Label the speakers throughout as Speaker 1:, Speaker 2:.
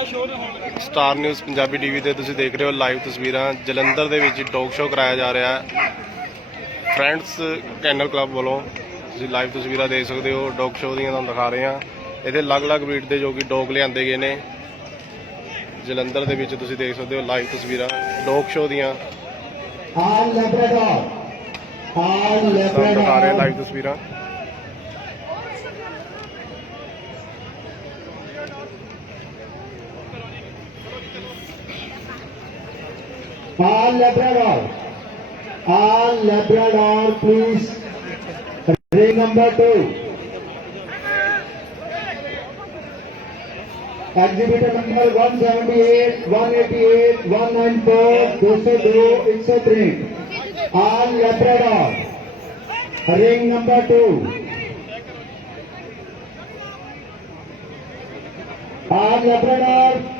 Speaker 1: Star news Punjabi TV ਤੇ ਤੁਸੀਂ ਦੇਖ ਰਹੇ ਹੋ ਲਾਈਵ ਤਸਵੀਰਾਂ। ਜਲੰਧਰ ਦੇ ਵਿੱਚ ਡੌਗ ਸ਼ੋਅ ਕਰਾਇਆ ਜਾ ਰਿਹਾ ਹੈ। ਫਰੈਂਡਸ ਕੈਨਲ ਕਲੱਬ ਵੱਲੋਂ ਤੁਸੀਂ ਲਾਈਵ ਤਸਵੀਰਾਂ ਦੇਖ ਸਕਦੇ ਹੋ। ਡੌਗ ਸ਼ੋਅ ਦੀਆਂ ਤੁਹਾਨੂੰ ਦਿਖਾ ਰਹੇ ਹਾਂ। ਇਹਦੇ ਅਲੱਗ-ਅਲੱਗ ਬਰੀਡ ਦੇ ਜੋ ਕਿ ਡੌਗ ਲਿਆਂਦੇ ਗਏ ਨੇ। ਜਲੰਧਰ ਦੇ ਵਿੱਚ ਤੁਸੀਂ ਦੇਖ ਸਕਦੇ ਹੋ ਲਾਈਵ ਤਸਵੀਰਾਂ। ਡੌਗ ਸ਼ੋਅ ਦੀਆਂ
Speaker 2: All Labrador. All
Speaker 1: ਤੁਹਾਨੂੰ ਦਿਖਾ ਰਹੇ. ਲਾਈਵ ਤਸਵੀਰਾਂ।
Speaker 2: All Labrador. All Labrador, please. Ring number two. Exhibitor number 178, 188, 194, 202, 103. All Labrador. Ring number two. All Labrador.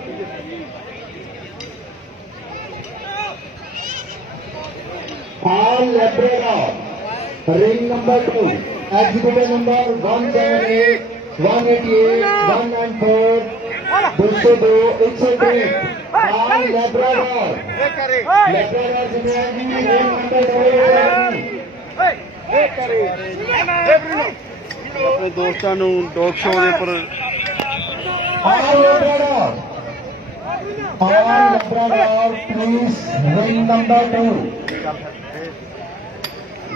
Speaker 2: Hal Labrega, ring number 2, exhibitor number 178, 188, 194, 202, 103. Hal Labrega, Labrega Junaidi, ring number 282.
Speaker 1: ਆਪਣੇ ਦੋਸਤਾਂ ਨੂੰ dog show ਦੇ ਉੱਪਰ all Labrador all
Speaker 2: Labrador please ring number 2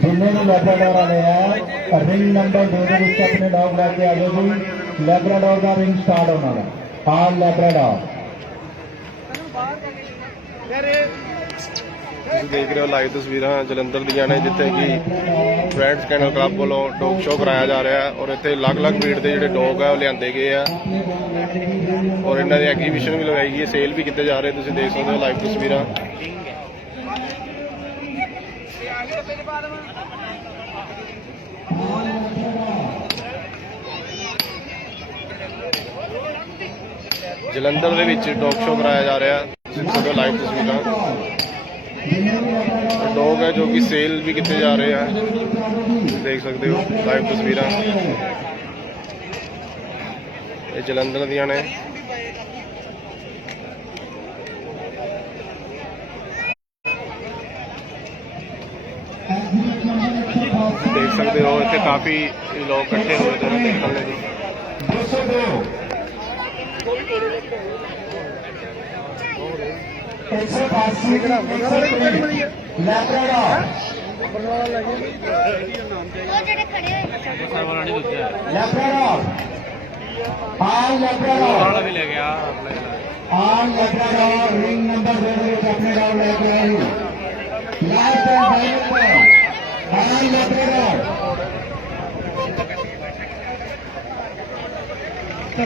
Speaker 2: ਜਿੰਨੇ ਵੀ Labrador ਵਾਲੇ ਆ ring number 2 ਦੇ ਵਿੱਚ ਆਪਣੇ ਡੌਗ ਲੈ ਕੇ ਆ ਜਾਓ ਜੀ। ਲੈਬਰਾਡੋਰ ਦਾ ਰਿੰਗ ਸਟਾਰਟ ਹੋਣਾ ਹੈ ਆਲ ਲੈਬਰਾਡੋਰ
Speaker 1: ਤੁਸੀਂ ਦੇਖ ਰਹੇ ਹੋ ਲਾਈਵ ਤਸਵੀਰਾਂ ਜਲੰਧਰ ਦੀਆਂ ਨੇ, ਜਿੱਥੇ ਕਿ ਫਰੈਂਡਸ ਕੈਨਲ ਕਲੱਬ ਵੱਲੋਂ ਡੌਗ ਸ਼ੋਅ ਕਰਾਇਆ ਜਾ ਰਿਹਾ ਔਰ ਇੱਥੇ ਅਲੱਗ-ਅਲੱਗ ਬਰੀਡ ਦੇ ਜਿਹੜੇ ਡੌਗ ਆ, ਉਹ ਲਿਆਂਦੇ ਗਏ ਆ। ਔਰ ਇਹਨਾਂ ਦੀ ਐਗਜ਼ੀਬਿਸ਼ਨ ਵੀ ਲਗਾਈ ਗਈ ਹੈ ਸੇਲ ਵੀ ਕੀਤੇ ਜਾ ਰਹੇ, ਤੁਸੀਂ ਦੇਖ ਸਕਦੇ ਹੋ ਲਾਈਵ ਤਸਵੀਰਾਂ। ਜਲੰਧਰ ਦੇ ਵਿੱਚ ਡੌਗ ਸ਼ੋਅ ਕਰਾਇਆ ਜਾ ਰਿਹਾ। ਤੁਹਾਡੇ ਲਾਈਵ ਤਸਵੀਰਾਂ। ਡੌਗ ਹੈ ਜੋ ਕਿ ਸੇਲ ਵੀ ਕੀਤੇ ਜਾ ਰਹੇ ਆ। ਤੁਸੀਂ ਦੇਖ ਸਕਦੇ ਹੋ ਲਾਈਵ ਤਸਵੀਰਾਂ। ਇਹ ਜਲੰਧਰ ਦੀਆਂ ਨੇ। ਤੁਸੀਂ ਦੇਖ ਸਕਦੇ ਹੋ, ਇੱਥੇ ਕਾਫੀ ਲੋਕ ਇਕੱਠੇ ਹੋਏ ਨੇ ਦੇਖਣ ਲਈ
Speaker 2: 202 ਲੈਬਰਾਡੋਰ
Speaker 3: ਉਹ ਜਿਹੜੇ ਖੜੇ ਹੋਏ
Speaker 2: ਲੈਬਰਾਡੋਰ
Speaker 1: ਵੀ ਲੈ ਗਿਆ
Speaker 2: ਆਲ ਲੈਬਰਾਡੋਰ ਰਿੰਗ ਨੰਬਰ 2 ਦੇ ਵਿੱਚ ਆਪਣੇ ਡੌਗ ਲੈ ਕੇ ਆਏ last and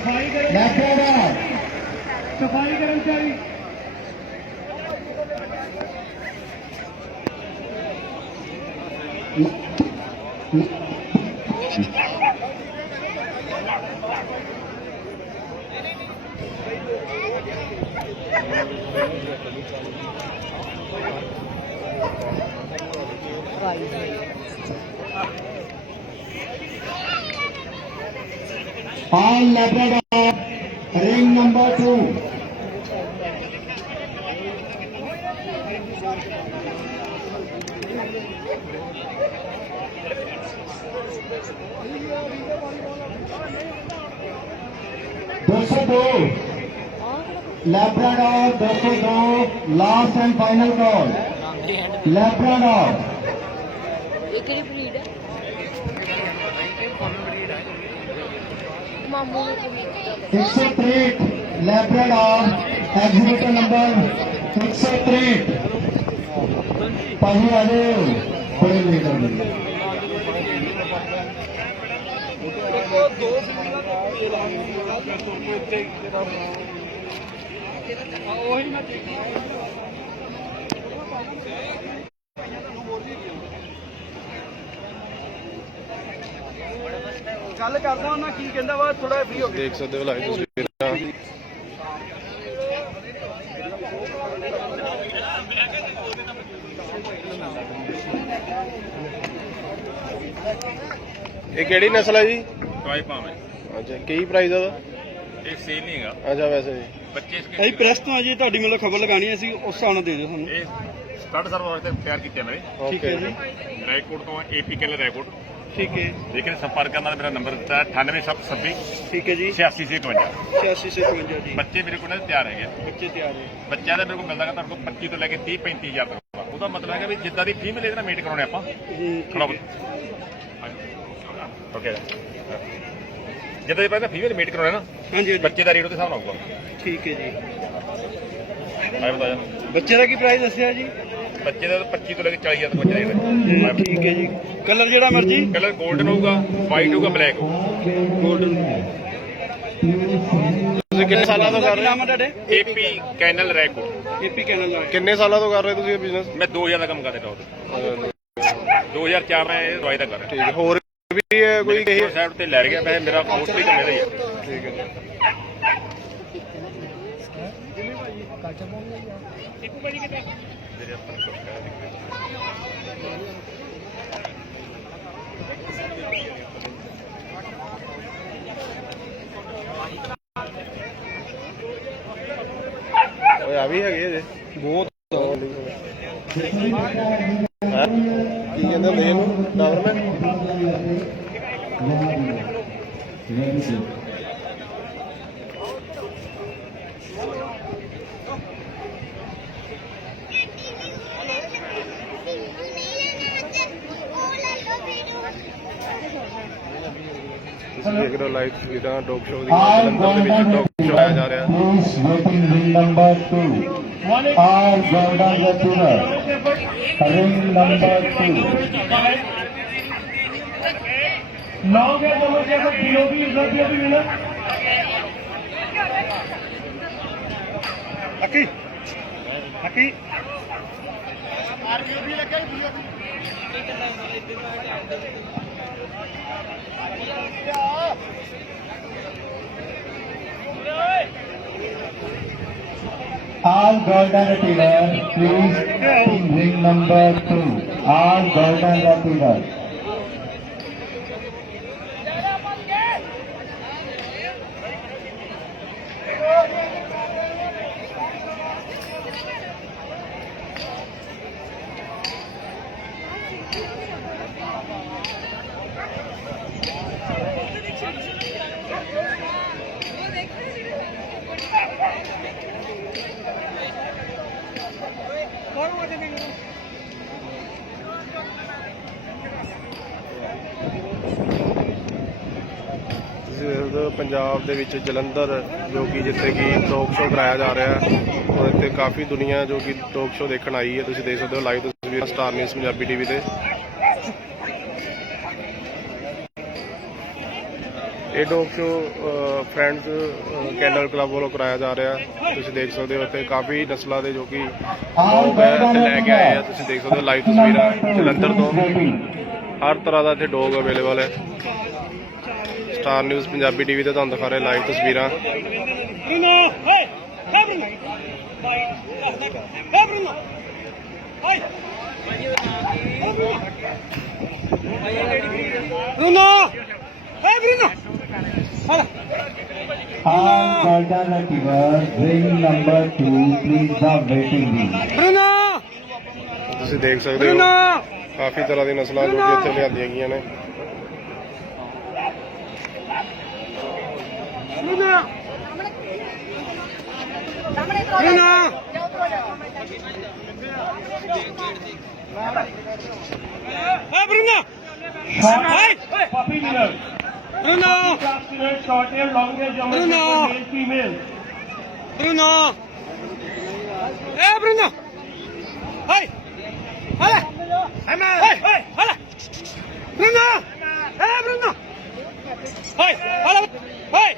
Speaker 2: final ball all labrador ਸਫ਼ਾਈ ਕਰੋ ਲੈਬਰਾਡੋਰ प्राइस है रिंग नंबर टू दो। सौ दो दो। दो last and final call labrador
Speaker 3: ਕਿਹੜੀ ਬਰੀਡ ਹੈ ਮਾਮੂ ਨੇ
Speaker 2: ਕਿਹੜੀ? 163 ਲੈਬਰਡ ਆਫ ਐਗਜ਼ੀਬਿਟਰ ਨੰਬਰ 163 ਪਾਹੀ ਆ ਜਾਓ। ਬੜੇ ਲੀਡਰ ਨੇ
Speaker 4: ਦੇਖੋ ਦੋ ਫੀਲਡ ਦਾ ਮੇਲ ਆ ਗਿਆ ਤੁਹਾਨੂੰ ਇੱਥੇ ਜਿਹੜਾ ਉਹੀ ਮੈਂ ਦੇਖੀ ਗੱਲ ਕਰਦਾ ਉਹਨਾਂ ਕੀ ਕਹਿੰਦਾ ਵਾ ਥੋੜਾ ਫ੍ਰੀ ਹੋ
Speaker 1: ਦੇਖ ਸਕਦੇ ਹੋ ਲਾਈਵ ਤਸਵੀਰਾਂ ਇਹ ਕਿਹੜੀ ਨਸਲ ਹੈ ਜੀ?
Speaker 5: ਟੋਏ ਪਾਵੇਂ
Speaker 1: ਅੱਛਾ ਕੀ ਪ੍ਰਾਈਸ ਆ ਉਹਦਾ?
Speaker 5: ਇਹ ਸੇਲ ਨਹੀਂ ਹੈਗਾ।
Speaker 1: ਅੱਛਾ ਵੈਸੇ। ਜੀ
Speaker 5: ਬੱਚੇ ਇਸ
Speaker 4: ਅਸੀਂ ਪ੍ਰੈਸ ਤੋਂ ਆ ਜੀ ਤੁਹਾਡੀ ਮਤਲਬ ਖਬਰ ਲਗਾਣੀ ਅਸੀਂ ਉਸ ਹਿਸਾਬ ਨਾਲ ਦੇ ਦਿਓ ਸਾਨੂੰ
Speaker 5: ਇਹ ਸਟਾਰਟ ਸਰਵਰ ਵਾਸਤੇ ਤਿਆਰ ਕੀਤੇ ਮੇਰੇ।
Speaker 4: ਠੀਕ ਹੈ ਜੀ।
Speaker 5: ਰਾਏਕੋਟ ਤੋਂ ਏਪੀ ਕੇ ਰਾਏਕੋਟ
Speaker 4: ਠੀਕ ਹੈ
Speaker 5: ਲੇਕਿਨ ਸੰਪਰਕ ਕਰਨ ਦਾ ਮੇਰਾ ਨੰਬਰ ਦਿੱਤਾ 98726
Speaker 4: ਠੀਕ ਹੈ ਜੀ।
Speaker 5: 8651
Speaker 4: 86 ਸੇ 52 ਜੀ।
Speaker 5: ਬੱਚੇ ਮੇਰੇ ਕੋਲ ਨਾ ਤਿਆਰ ਹੈਗੇ ਆ।
Speaker 4: ਬੱਚੇ ਤਿਆਰ ਹੈ।
Speaker 5: ਬੱਚਿਆਂ ਦਾ ਮੇਰੇ ਕੋਲ ਮਿਲਦਾ ਤੁਹਾਡੇ ਕੋਲ 25 ਤੋਂ ਲੈ ਕੇ 30 35000 ਤੱਕ ਦਾ। ਉਹਦਾ ਮਤਲਬ ਹੈਗਾ ਵੀ ਜਿੱਦਾਂ ਦੀ ਫੀਮੇਲ ਇਹਦੇ ਨਾਲ ਮੇਟ ਕਰਾਉਣੇ ਆਪਾਂ। ਖੜਾ ਓਕੇ ਜਿੱਦਾਂ ਦੀ ਪਹਿਲਾਂ ਫੀਮੇਲ ਮੇਟ ਕਰਾਉਣੇ ਨਾ।
Speaker 4: ਹਾਂਜੀ ਹਾਂਜੀ।
Speaker 5: ਬੱਚੇ ਦਾ ਰੇਟ ਉਹਦੇ ਹਿਸਾਬ ਨਾਲ ਆਊਗਾ
Speaker 4: ਠੀਕ ਹੈ ਜੀ।
Speaker 5: ਮੈਂ ਬਤਾ
Speaker 4: ਬੱਚੇ ਦਾ ਕੀ ਪ੍ਰਾਈਸ ਦੱਸਿਆ ਜੀ?
Speaker 5: ਬੱਚੇ ਦਾ 25 ਤੋਂ ਲੈ ਕੇ 40000 ਤੱਕ ਬੱਚਾ
Speaker 4: ਠੀਕ ਹੈ ਜੀ। ਕਲਰ ਜਿਹੜਾ ਮਰਜ਼ੀ।
Speaker 5: ਕਲਰ 골ਡਨ ਹੋਊਗਾ ਵਾਈਟ ਹੋਊਗਾ ਬਲੈਕ ਹੋਊਗਾ।
Speaker 4: 골ਡਨ
Speaker 1: ਤੁਸੀਂ ਕਿੰਨੇ ਸਾਲਾਂ ਤੋਂ ਕਰ ਰਹੇ
Speaker 4: ਨਾਮ
Speaker 1: ਹੋ?
Speaker 4: ਤੁਹਾਡੇ
Speaker 5: AP kennel record.
Speaker 4: AP kennel ਦਾ
Speaker 1: ਕਿੰਨੇ ਸਾਲਾਂ ਤੋਂ ਕਰ ਰਹੇ ਤੁਸੀਂ ਇਹ ਬਿਜ਼ਨਸ
Speaker 5: ਮੈਂ 2000 ਦਾ ਕੰਮ ਕਰਦਾ ਟੌਪ 2004 ਮੈਂ ਇਹ ਦਵਾਈ ਦਾ ਕਰ ਰਿਹਾ।
Speaker 1: ਠੀਕ ਹੈ ਹੋਰ ਵੀ ਹੈ ਕੋਈ
Speaker 5: ਕੋਈ
Speaker 1: ਕਹੀ
Speaker 5: ਸਾਈਡ ਤੇ ਲੈ ਗਿਆ ਮੈਂ ਮੇਰਾ ਮੋਸਟਲੀ ਕੰਮ ਇਹਦਾ ਹੀ ਹੈ
Speaker 1: ਠੀਕ ਹੈ ਜੀ ਓਏ ਆ ਵੀ ਹੈਗੇ ਜੇ। ਬਹੁਤ ਕੀ ਕਹਿੰਦੇ ਹੁੰਦੇ ਇਹਨੂੰ ਡਾਵਰਮੈਨ ਤੁਸੀਂ ਹੋ ਲਾਈਵ ਤਸਵੀਰਾਂ ਡੌਗ ਸ਼ੋਅ
Speaker 2: All
Speaker 1: ਜਲੰਧਰ ਦੇ ਵਿੱਚ ਡੌਗ ਸ਼ੋਅ ਆਇਆ ਜਾ ਰਿਹਾ
Speaker 2: Please waiting ring number two. All Golden Retriever. Ring number two.
Speaker 4: ਹਕੀ ਹਕੀ
Speaker 2: All Golden Retriever, please ring number two. All Golden Retriever.
Speaker 1: Punjab ਦੇ ਵਿੱਚ ਜਲੰਧਰ, ਜੋ ਕਿ ਜਿੱਥੇ ਕਿ ਟੋਕ ਸ਼ੋਅ ਕਰਾਇਆ ਜਾ ਰਿਹਾ ਹੈ, ਔਰ ਇੱਥੇ ਕਾਫੀ ਦੁਨੀਆ ਜੋ ਕਿ ਟੋਕ ਸ਼ੋਅ ਦੇਖਣ ਆਈ ਹੈ, ਤੁਸੀਂ ਦੇਖ ਸਕਦੇ ਹੋ ਲਾਈਵ ਤਸਵੀਰਾਂ ਸਟਾਰ ਨਿਊਜ਼ ਪੰਜਾਬੀ ਟੀਵੀ ਤੇ। ਇਹ talk show friends candle club ਵੱਲੋਂ ਕਰਾਇਆ ਜਾ ਰਿਹਾ ਤੁਸੀਂ ਦੇਖ ਸਕਦੇ ਹੋ ਇੱਥੇ ਕਾਫੀ ਨਸਲਾਂ ਦੇ ਜੋ ਕਿ ਲੋਕ ਹੈ, ਇੱਥੇ ਲੈ ਕੇ ਆਏ ਆ, ਤੁਸੀਂ ਦੇਖ ਸਕਦੇ ਹੋ ਲਾਈਵ ਤਸਵੀਰਾਂ ਜਲੰਧਰ ਤੋਂ। ਹਰ ਤਰ੍ਹਾਂ ਦਾ ਇੱਥੇ ਡੋਗ ਅਵੇਲੇਬਲ ਹੈ। ਸਟਾਰ ਨਿਊਜ਼ ਪੰਜਾਬੀ ਟੀਵੀ ਤੇ ਤੁਹਾਨੂੰ ਦਿਖਾ ਰਹੇ ਲਾਈਵ ਤਸਵੀਰਾਂ।
Speaker 4: Bruno hey hey Bruno hey Bruno hi Bruno hey Bruno ਹਾਲਾ
Speaker 2: All Golden Retriever,
Speaker 1: ਤੁਸੀਂ ਦੇਖ ਸਕਦੇ ਹੋ ਕਾਫੀ ਤਰ੍ਹਾਂ ਦੀ ਨਸਲਾਂ ਜੋ ਕਿ ਇੱਥੇ ਲਿਆਂਦੀਆਂ ਗਈਆਂ ਨੇ।
Speaker 4: Bruno! Hey, Bruno! Hey! Hola! Emma! Hey! Hey! Hola! Bruno! Hey, Bruno! Hey! Hola! Hey!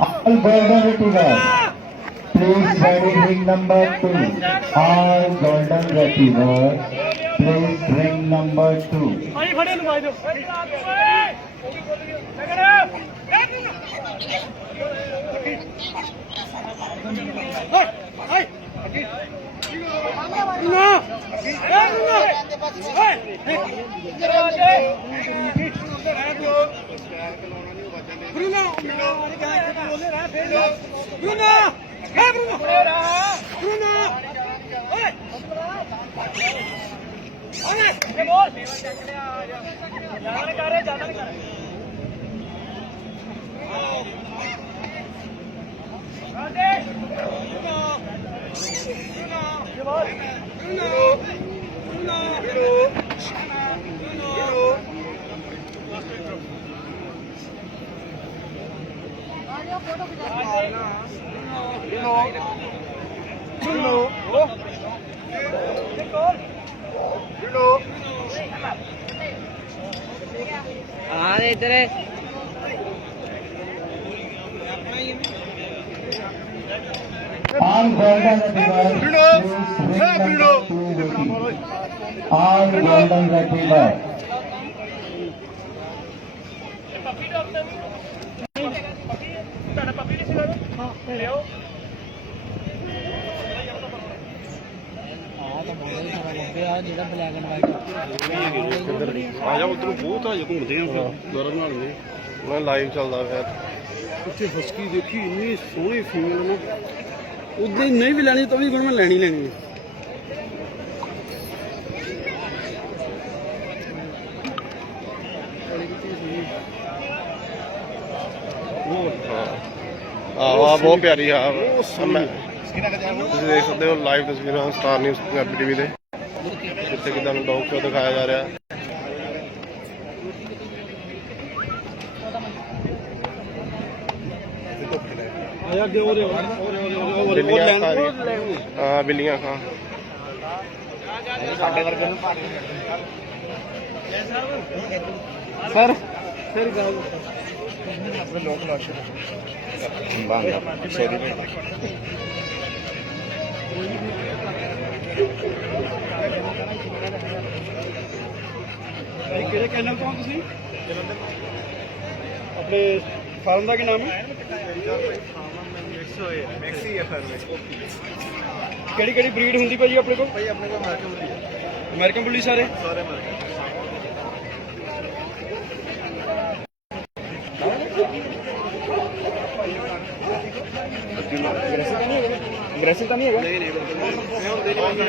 Speaker 2: All golden retriever. Please ready ring number two. All golden retriever. Please ring number two.
Speaker 6: ਆਈ ਫੜੇ ਲਵਾਈ ਦਿਓ Bruno! Bruno! Hey Bruno! Bruno! Oi! ਆਲੇ ਇਹ ਬੋਲ ਜ਼ਿਆਦਾ ਨਹੀਂ ਕਰ ਰਿਹਾ ਜ਼ਿਆਦਾ ਨਹੀਂ ਕਰ ਰਿਹਾ ਆਦੇ ਬਰੂਨੋ ਬਰੂਨੋ ਇਹ ਬੋਲ ਬਰੂਨੋ ਬਰੂਨੋ ਬਰੂਨੋ ਬਰੂਨੋ
Speaker 7: ਆ ਦੇ
Speaker 2: 일로. 안에 있더래.
Speaker 6: आम गोल्डन रिटीवर आम गोल्डन रिटीवर
Speaker 1: ਆ। ਜਾ ਉਧਰੋਂ ਬਹੁਤ ਆ ਘੁੰਮਦੇ ਆ ਦੌਰਾ ਬਣਾਉਣਗੇ ਮੈਂ ਲਾਈਵ ਚੱਲਦਾ ਪਿਆ।
Speaker 4: ਉੱਥੇ ਹਸਕੀ ਦੇਖੀ ਇੰਨੀ ਸੋਹਣੀ ਫੀਮੇਲ ਨਾ। ਉਦੋਂ ਹੀ ਨਹੀਂ ਵੀ ਲੈਣੀ ਤਾਂ ਵੀ ਮੈਂ ਲੈਣੀ ਲੈਣੀ ਹੈ
Speaker 1: ਆਹ ਆ ਬਹੁਤ ਪਿਆਰੀ ਆ। ਮੈਂ ਤੁਸੀਂ ਦੇਖ ਸਕਦੇ ਹੋ ਲਾਈਵ ਤਸਵੀਰਾਂ ਸਟਾਰ ਨਿਊਜ਼ ਪੰਜਾਬੀ ਟੀਵੀ ਦੇ। ਕਿ ਤੁਹਾਨੂੰ ਡੌਗ ਸ਼ੋ ਦਿਖਾਇਆ ਜਾ ਰਿਹਾ।
Speaker 4: ਆਇਆ ਅੱਗੇ ਉਹਦੇ ਉਹ
Speaker 1: ਬਿੱਲੀਆਂ ਖਾ ਰਹੀ ਹਾਂ ਬਿੱਲੀਆਂ ਖਾ।
Speaker 4: ਸਰ। ਸਰ ਗੱਲ। ਭਾਈ ਕਿਹੜੇ ਕੈਨਲ ਤੋਂ ਹੋ ਤੁਸੀਂ? ਆਪਣੇ ਫਾਰਮ ਦਾ ਕੀ ਨਾਮ ਹੈ? ਕਿਹੜੀ ਕਿਹੜੀ ਬਰੀਡ ਹੁੰਦੀ ਭਾਜੀ ਆਪਣੇ ਕੋਲ? ਭਾਈ ਆਪਣੇ ਕੋਲ ਅਮਰੀਕਨ ਬਰੀਡ ਅਮਰੀਕਨ ਬੁੱਲੀ ਸਾਰੇ? ਸਾਰੇ ਅਗਰੈਸਿਵ ਤਾਂ ਨਹੀਂ ਹੈਗਾ? ਨਹੀਂ ਨਹੀਂ ਬਿਲਕੁਲ